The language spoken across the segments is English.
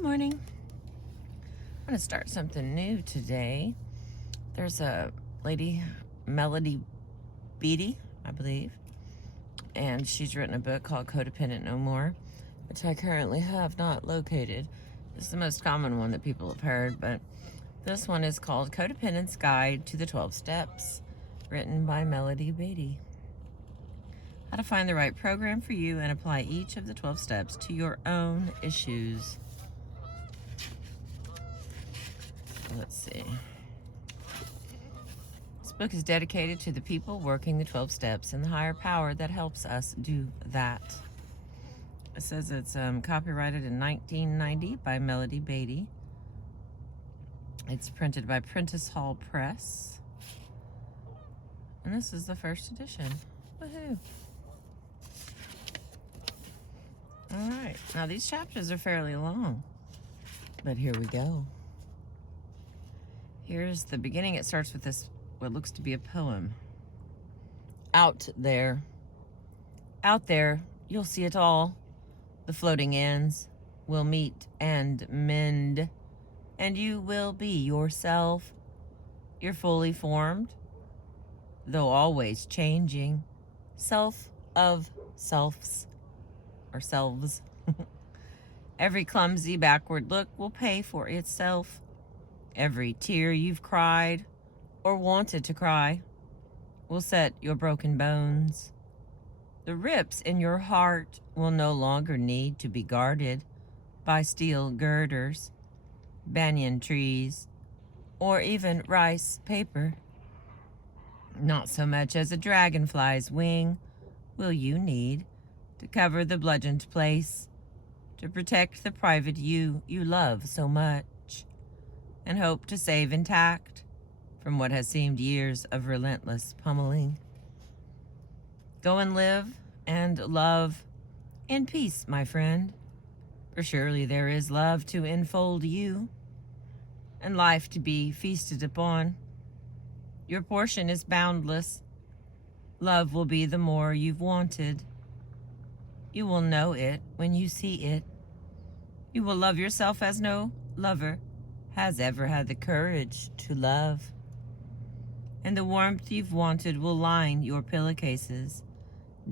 Good morning. I'm going to start something new today. There's a lady, Melody Beattie, I believe, and she's written a book called Codependent No More, which I currently have not located. This is the most common one that people have heard, but this one is called Codependent's Guide to the 12 Steps, written by Melody Beattie. How to find the right program for you and apply each of the 12 steps to your own issues. Let's see. This book is dedicated to the people working the 12 steps and the higher power that helps us do that. It says it's copyrighted in 1990 by Melody Beattie. It's printed by Prentice Hall Press. And this is the first edition. Woohoo! All right. Now, these chapters are fairly long, but here we go. Here's the beginning. It starts with this, what looks to be a poem. Out there, you'll see it all. The floating ends will meet and mend, and you will be yourself. You're fully formed, though always changing. Self of selves, or selves. Every clumsy backward look will pay for itself. Every tear you've cried or wanted to cry will set your broken bones. The rips in your heart will no longer need to be guarded by steel girders, banyan trees, or even rice paper. Not so much as a dragonfly's wing will you need to cover the bludgeoned place, to protect the private you love so much, and hope to save intact from what has seemed years of relentless pummeling. Go and live and love in peace, my friend, for surely there is love to enfold you and life to be feasted upon. Your portion is boundless. Love will be the more you've wanted. You will know it when you see it. You will love yourself as no lover has ever had the courage to love. And the warmth you've wanted will line your pillowcases,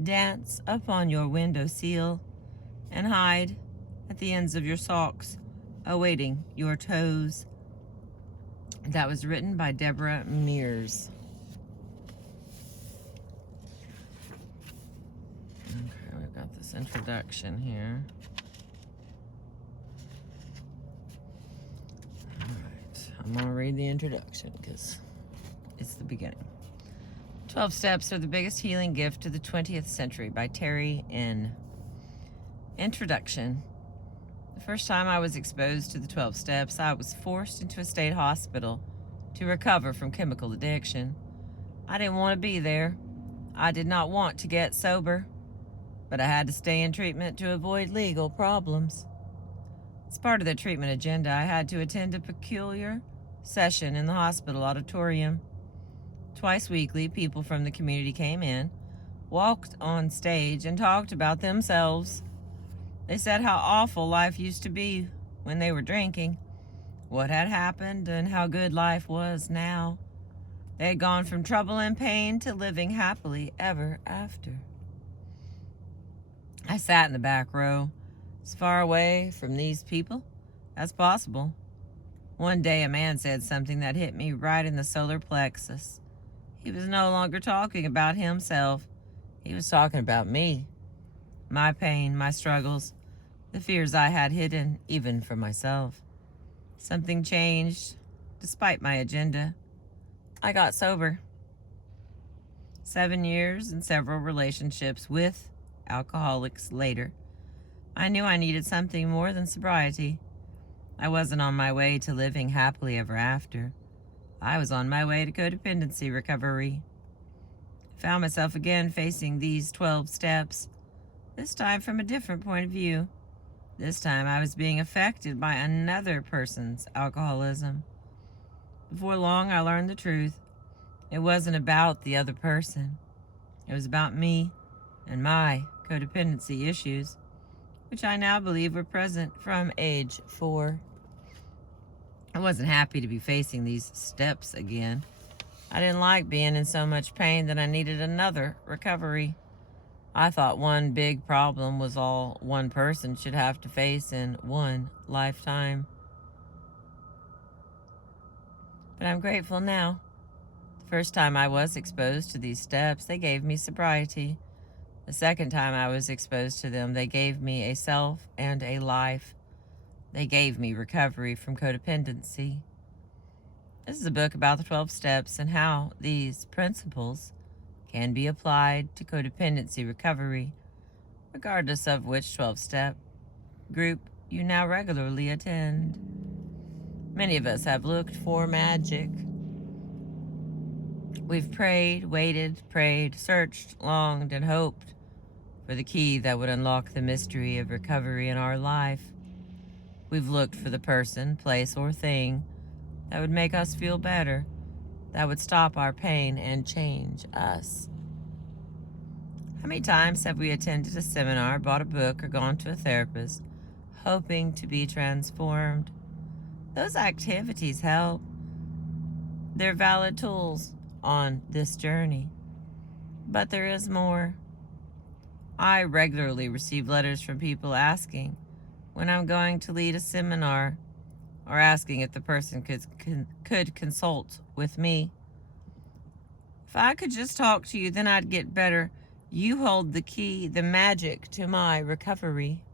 dance upon your window sill, and hide at the ends of your socks, awaiting your toes. That was written by Deborah Mears. Okay, we've got this introduction here. I'm going to read the introduction because it's the beginning. 12 Steps Are the Biggest Healing Gift to the 20th Century by Terry N. Introduction. The first time I was exposed to the 12 Steps, I was forced into a state hospital to recover from chemical addiction. I didn't want to be there. I did not want to get sober, but I had to stay in treatment to avoid legal problems. As part of the treatment agenda, I had to attend a peculiar session in the hospital auditorium. Twice weekly, people from the community came in, walked on stage, and talked about themselves. They said how awful life used to be when they were drinking, what had happened, and how good life was now. They had gone from trouble and pain to living happily ever after. I sat in the back row, as far away from these people as possible. One day a man said something that hit me right in the solar plexus. He was no longer talking about himself. He was talking about me, my pain, my struggles, the fears I had hidden even from myself. Something changed despite my agenda. I got sober. 7 years and several relationships with alcoholics later, I knew I needed something more than sobriety. I wasn't on my way to living happily ever after. I was on my way to codependency recovery. I found myself again facing these 12 steps, this time from a different point of view. This time I was being affected by another person's alcoholism. Before long, I learned the truth. It wasn't about the other person. It was about me and my codependency issues. which I now believe were present from age 4. I wasn't happy to be facing these steps again. I didn't like being in so much pain that I needed another recovery. I thought one big problem was all one person should have to face in one lifetime. But I'm grateful now. The first time I was exposed to these steps, they gave me sobriety. The second time I was exposed to them, they gave me a self and a life. They gave me recovery from codependency. This is a book about the 12 steps and how these principles can be applied to codependency recovery, regardless of which 12-step group you now regularly attend. Many of us have looked for magic. We've prayed, waited, prayed, searched, longed, and hoped for the key that would unlock the mystery of recovery in our life. We've looked for the person, place, or thing that would make us feel better, that would stop our pain and change us. How many times have we attended a seminar, bought a book, or gone to a therapist, hoping to be transformed? Those activities help. They're valid tools on this journey. But there is more. I regularly receive letters from people asking when I'm going to lead a seminar, or asking if the person could consult with me. If I could just talk to you, then I'd get better. You hold the key, the magic to my recovery.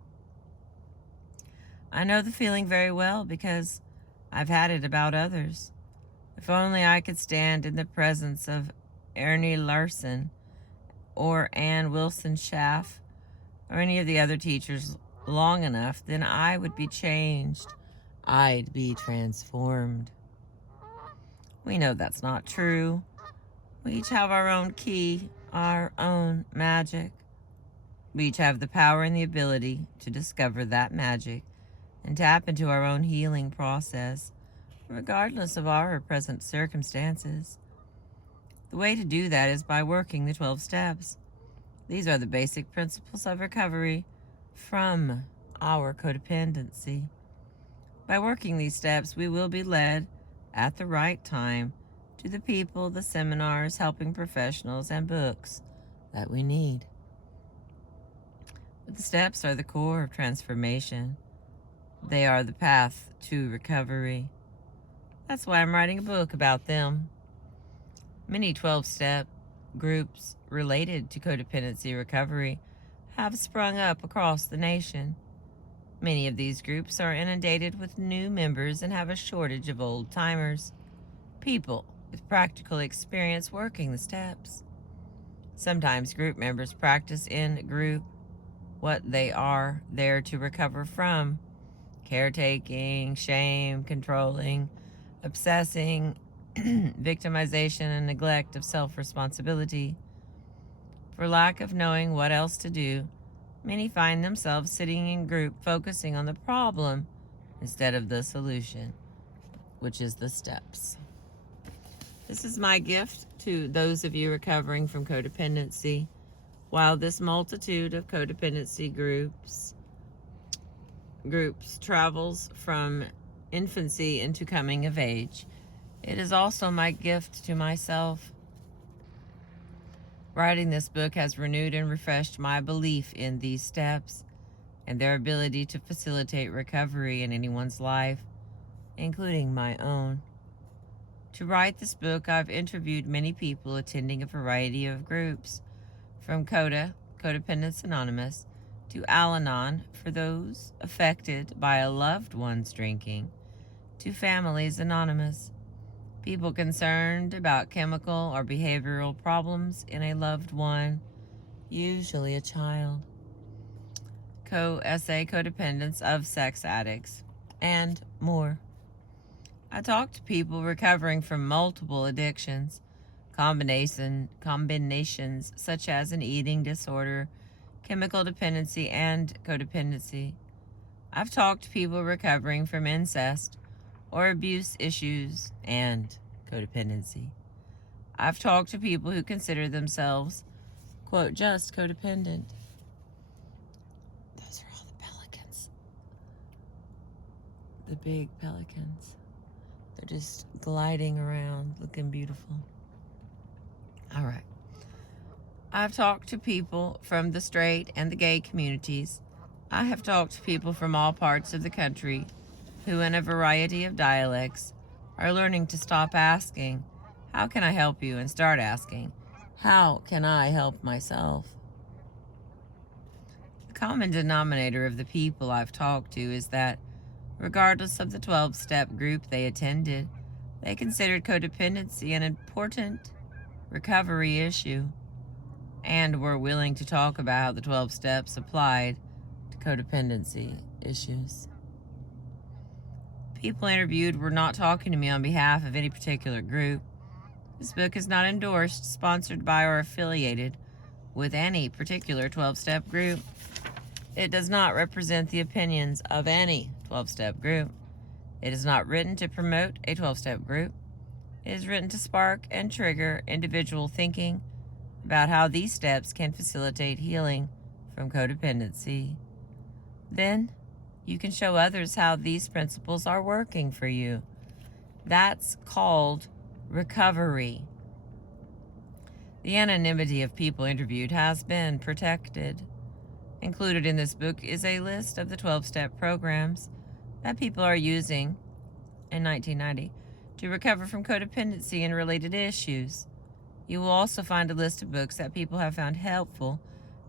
I know the feeling very well because I've had it about others. If only I could stand in the presence of Ernie Larson or Ann Wilson Schaff or any of the other teachers long enough, then I would be changed. I'd be transformed. We know that's not true. We each have our own key, our own magic. We each have the power and the ability to discover that magic and tap into our own healing process, regardless of our present circumstances. The way to do that is by working the 12 steps. These are the basic principles of recovery from our codependency. By working these steps, we will be led at the right time to the people, the seminars, helping professionals, and books that we need. But the steps are the core of transformation. They are the path to recovery. That's why I'm writing a book about them. Many 12-step groups related to codependency recovery have sprung up across the nation. Many of these groups are inundated with new members and have a shortage of old-timers, people with practical experience working the steps. Sometimes group members practice in group what they are there to recover from: caretaking, shame, controlling, obsessing, victimization, and neglect of self-responsibility. For lack of knowing what else to do, many find themselves sitting in group focusing on the problem instead of the solution, which is the steps. This is my gift to those of you recovering from codependency. While this multitude of codependency groups travels from infancy into coming of age, it is also my gift to myself. Writing this book has renewed and refreshed my belief in these steps and their ability to facilitate recovery in anyone's life, including my own. To write this book, I've interviewed many people attending a variety of groups, from CODA, Codependence Anonymous, to Al-Anon for those affected by a loved one's drinking, to Families Anonymous, people concerned about chemical or behavioral problems in a loved one, usually a child, co-SA codependence of sex addicts, and more. I talk to people recovering from multiple addictions, combinations such as an eating disorder, chemical dependency, and codependency. I've talked to people recovering from incest or abuse issues and codependency. I've talked to people who consider themselves, quote, just codependent. Those are all the the big pelicans. They're just gliding around, looking beautiful. All right. I've talked to people from the straight and the gay communities. I have talked to people from all parts of the country who, in a variety of dialects, are learning to stop asking, "How can I help you?" and start asking, "How can I help myself?" The common denominator of the people I've talked to is that, regardless of the 12-step group they attended, they considered codependency an important recovery issue and were willing to talk about how the 12 steps applied to codependency issues. People interviewed were not talking to me on behalf of any particular group. This book is not endorsed, sponsored by, or affiliated with any particular 12-step group. It does not represent the opinions of any 12-step group. It is not written to promote a 12-step group. It is written to spark and trigger individual thinking about how these steps can facilitate healing from codependency. Then you can show others how these principles are working for you. That's called recovery. The anonymity of people interviewed has been protected. Included in this book is a list of the 12-step programs that people are using in 1990 to recover from codependency and related issues. You will also find a list of books that people have found helpful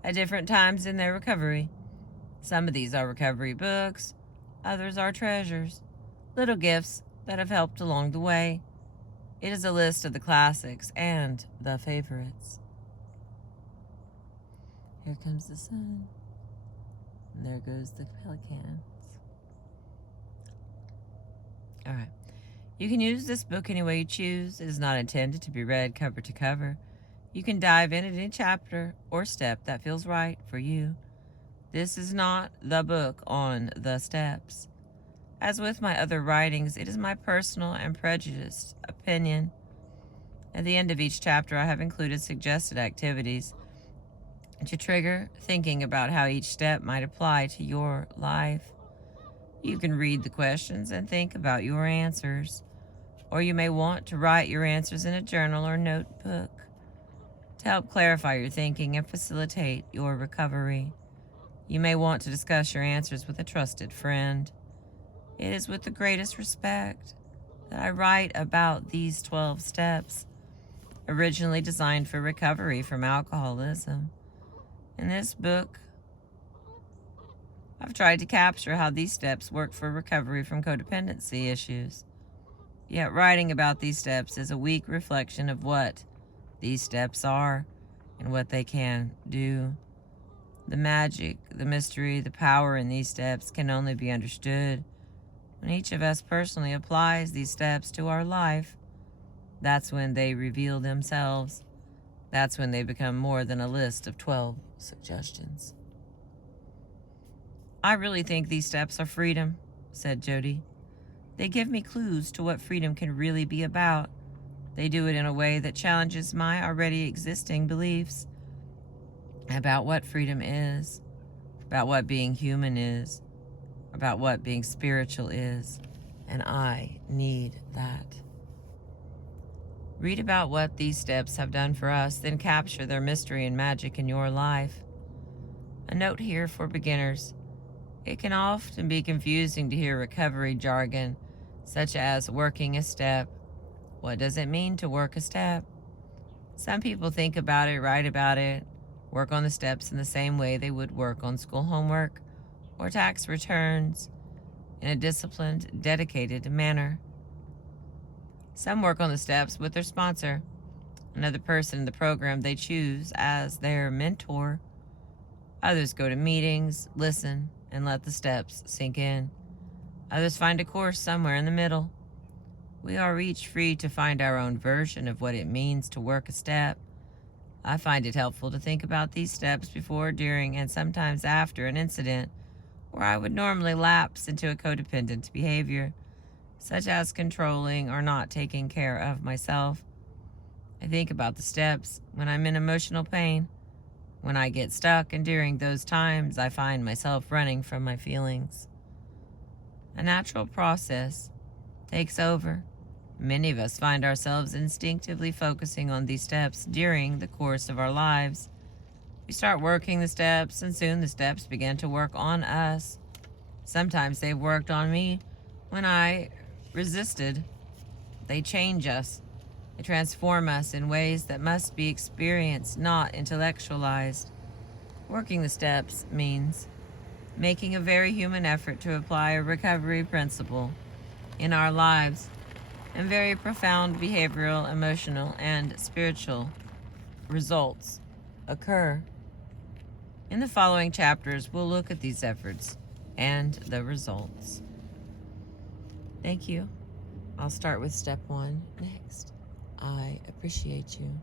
at different times in their recovery. Some of these are recovery books, others are treasures, little gifts that have helped along the way. It is a list of the classics and the favorites. Here comes the sun, and there goes the pelicans. All right. You can use this book any way you choose. It is not intended to be read cover to cover. You can dive in at any chapter or step that feels right for you. This is not the book on the steps. As with my other writings, it is my personal and prejudiced opinion. At the end of each chapter, I have included suggested activities to trigger thinking about how each step might apply to your life. You can read the questions and think about your answers, or you may want to write your answers in a journal or notebook to help clarify your thinking and facilitate your recovery. You may want to discuss your answers with a trusted friend. It is with the greatest respect that I write about these 12 steps, originally designed for recovery from alcoholism. In this book, I've tried to capture how these steps work for recovery from codependency issues. Yet writing about these steps is a weak reflection of what these steps are and what they can do. The magic, the mystery, the power in these steps can only be understood when each of us personally applies these steps to our life. That's when they reveal themselves. That's when they become more than a list of 12 suggestions. "I really think these steps are freedom," said Jody. "They give me clues to what freedom can really be about. They do it in a way that challenges my already existing beliefs about what freedom is, about what being human is, about what being spiritual is, and I need that." Read about what these steps have done for us, then capture their mystery and magic in your life. A note here for beginners. It can often be confusing to hear recovery jargon, such as working a step. What does it mean to work a step? Some people think about it, write about it, work on the steps in the same way they would work on school homework or tax returns, in a disciplined, dedicated manner. Some work on the steps with their sponsor, another person in the program they choose as their mentor. Others go to meetings, listen, and let the steps sink in. Others find a course somewhere in the middle. We are each free to find our own version of what it means to work a step. I find it helpful to think about these steps before, during, and sometimes after an incident where I would normally lapse into a codependent behavior, such as controlling or not taking care of myself. I think about the steps when I'm in emotional pain, when I get stuck, and during those times I find myself running from my feelings. a natural process takes over. Many of us find ourselves instinctively focusing on these steps during the course of our lives. We start working the steps, and soon the steps begin to work on us. Sometimes they've worked on me when I resisted. They change us. They transform us in ways that must be experienced, not intellectualized. Working the steps means making a very human effort to apply a recovery principle in our lives, and very profound behavioral, emotional, and spiritual results occur. In the following chapters, we'll look at these efforts and the results. Thank you. I'll start with step 1 next. I appreciate you.